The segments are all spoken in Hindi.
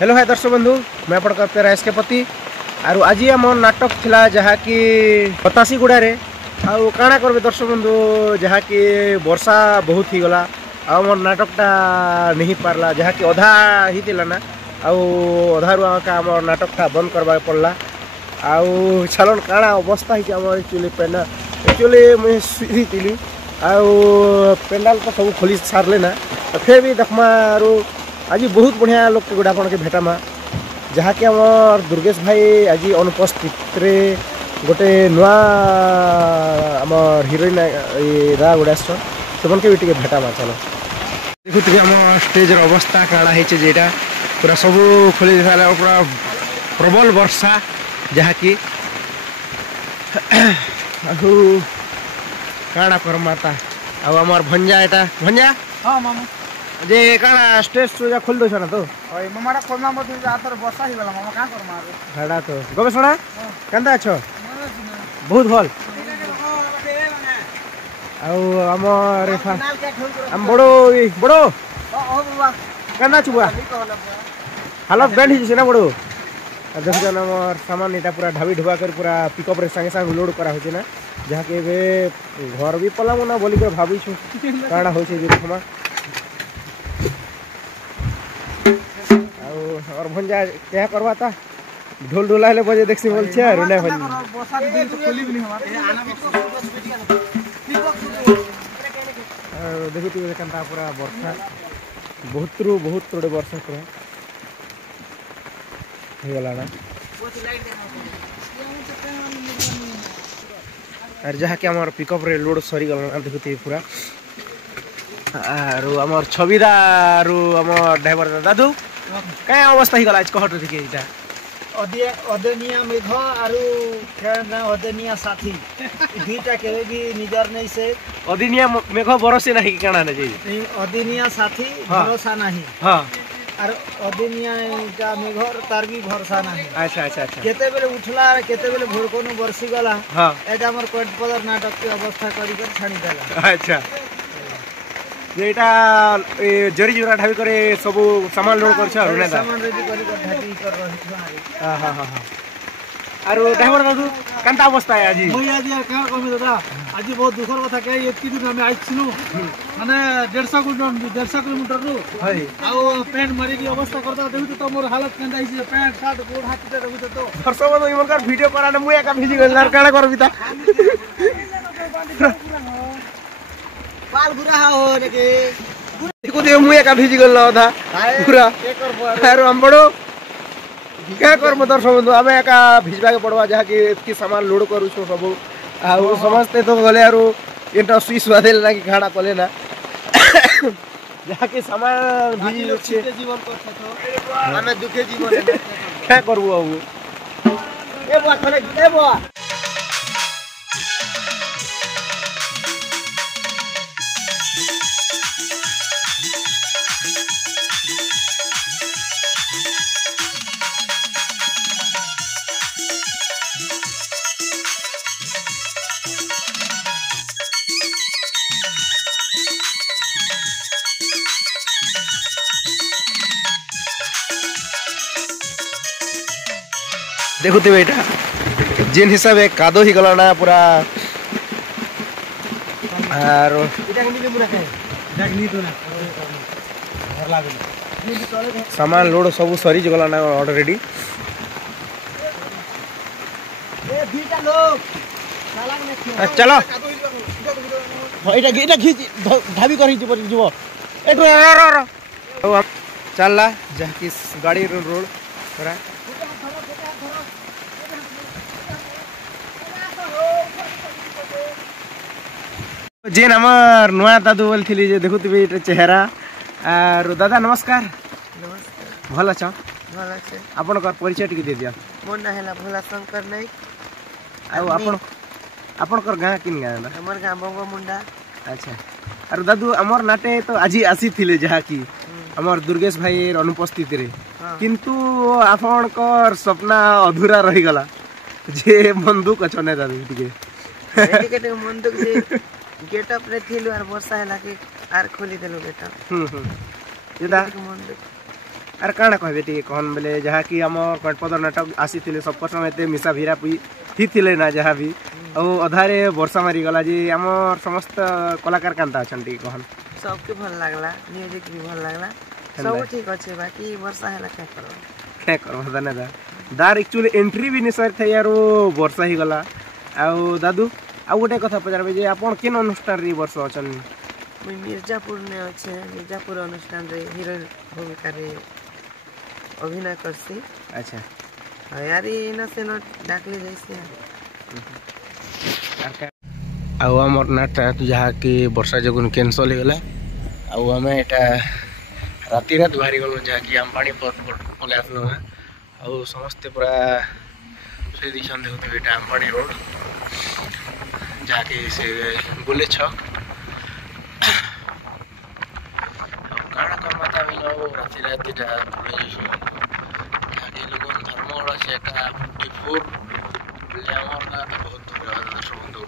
हेलो हाय दर्शक बंधु मैं आपका प्यारा एस के पति आर आज आम नाटक थिला जहाँकि बतासी गुड़े आउ काଣା करबे दर्शक बंधु जहाँकि वर्षा बहुत ही गला आम नाटकटा नहीं पारला जहाँकि अधा ही थिला ना आउ अधारू आम नाटकटा बंद करवा पड़ला आउ चलन काଣା अवस्था ही एक्चुअली पेंडा एक्चुअली मुझे सुई थी आउ पेंडाल तो सब खोली सारे ना फिर भी देखमा आरो आज बहुत बढ़िया लोग गुड़ा आपन के भेटामा जहाँकि आम दुर्गेश भाई आज अनुपस्थित रे गोटे नुआ आम हिरोइन रा गुड़ा से भी टे भेटामा चलो देखुए आम स्टेज अवस्था काଣା है पूरा सब खोली पूरा प्रबल वर्षा जहाँकि काଣା करमाता आम भंजा एटा भंजा हाँ मामा जे काଣା स्टेज सोजा खोल दो ना तो ओय मामारा खोलना मत आतर वर्षा ही वाला मामा का कर मारे खाड़ा तो गवेषणा केंदा अछो बहुत भल आउ हमर हम बड़ो बड़ो केंदा छुआ हालत बैंड ही ना बड़ो देख जन हमर सामान एटा पूरा ढाबी ढुबा कर पूरा पिकअप रे संगे संग लोड करा होचे ना जहाँ के घर भी पलामो ना बोली कर भाभी छु काड़ा होचे जे देखमा और भंजा क्या करवा था ढोल ढोला ले बजे देखसी बोल छे रुने भंजा वर्षा के दिन तो खोली भी नहीं हमारे देखु तू कंता पूरा वर्षा बहुत थोड़े वर्षा पूरा हे वाला ना और जहाँ के हमार पिकअप रे लोड सरी गला देखुती पूरा आरो हमार छबिदार हमार ड्राइवर दादू क्या अवस्था ही गला आज कहट थी एटा अदनिया मेघ आरु खेना अदनिया साथी दुईटा केबे भी निजर नहीं से अदिनिया मेघ बरसे नहीं काना ना जी अदनिया साथी हाँ। भरोसा नहीं हां और अदनिया का मेघर तार भी भरोसा नहीं अच्छा अच्छा अच्छा केते बेले उठला केते बेले भोरकोनु बरसी गला हां एटा हमर कोटपदर नाटक के अवस्था करी कर छाणी देला अच्छा जेटा जरी जुरा ढाबी करे सब सामान लोड कर छ रुने दा सामान रेडी करी कर ढाटी कर रही छ हां हां हां आरो ड्राइवर दादू कांता अवस्था है आज मुई आज यार का कमी दादा आज बहुत दुखर कथा के एतकी दिन हम आइछनु माने 150 किलोमीटर रु हई आउ पैंट मारी की अवस्था करता देखु तो मोर हालत केंदा हिसे पैंट शर्ट गोड़ हाथ ते देखु तो दर्शक बंधु इमन कर वीडियो कराने मुई एका भिजी गल यार काड़ा करबी ता बाल बुरा हो लेके देखो दे मुई एका भिजी गल ना था पूरा के करबो आरो हम बड़ो क्या कर दर्शक बंधु आम एका भिजवा के पड़वा जहाँ कि सामान लोड करू सब आउ समस्ते तो गले आरो एटा सुई सुआ देल ना कि खाड़ा कले ना जहाँ कि सामान भिजी छे जीवन करछ तो हमें दुखे जीवन क्या करबो अब ए बुआ खले ए बुआ देखुते बेटा जिन हिसाब से कादो ही गला ना पूरा आर इटा के पूरा खाए देखनी तो ना घर लागल सामान लोड सब सरी गला ना ऑलरेडी ए बीटा लोग सालांग में चलो एटा घिच ढाबी कर जीव एटो चलला जहाँ कि गाड़ी रोड पूरा जेन हमार नुआ दादू बोलथिली जे देखुतबे एटा चेहरा आर दादा नमस्कार नमस्कार भल छ भल छै आपन कर परिचय टिक दे दिया मोर ना हैला भोला शंकर नाइक आ आपन कर गां किन गां ना हमर गांव बंगो मुंडा अच्छा आर दादू हमर नाटे तो आजी आसी थिले जहा की हमर दुर्गेश भाई अनुपस्थित रे किंतु आपन कर सपना अधूरा रही गला जे बंदूक अछने दादू टिके के बंदूक जे गेटअप रे थिलु आर वर्षा हैला के आर खोली देलो गेटअप जेदा आर काଣା कहबे टी कहन बेले जहा कि हमर कटपदर नाटक आसी थिले सब समय ते मिसा भिरा पी थी थिले ना जहा भी औ अधारे वर्षा मारी गला जी हमर समस्त कलाकार कांता अछन टी कहन सबके भल लागला म्यूजिक भी भल लागला सब ठीक अच्छे बाकी वर्षा हैला क्या करो धन्यवाद दार एक्चुअली एंट्री भी निसर थे यार वर्षा ही गला आउ दादू आउ गोटे कथा पचारबे जे आपण केन अनुष्ठान रे वर्ष अछन मुई मिर्जापुर ने अच्छे मिर्जापुर अनुष्ठान रे हीरोइन भूमिका रे अभिनय करसी अच्छा यार इना से न डाकले जैसे आउ हमर नाटा जहा कि वर्षा जगुन कैंसल हो गला आउ हमें एटा राति रात बाहरी गलो जहा कि हम पानी पले आसलो आउ समस्त पूरा से दिशन देखो एटा हम पानी रोड जहा कि से बुले छक काना कमाता मिलो राति रात एटा पले जसो जहा कि लोगन धर्म वाला से एटा 44 ले हमर का बहुत धन्यवाद दर्शक बंधु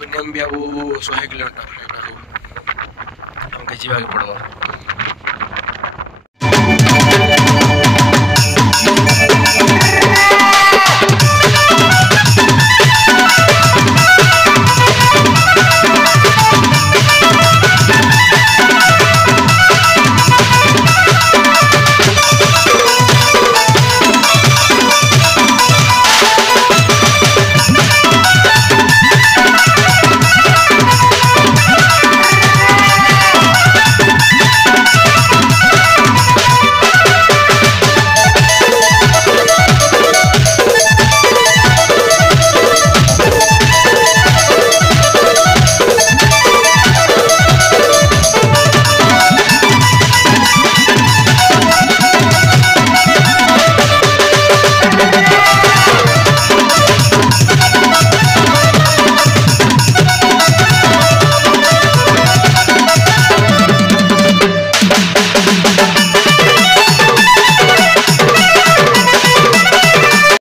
मिनिमम भी अब 100 किलोमीटर हमके जीवा के पड़वा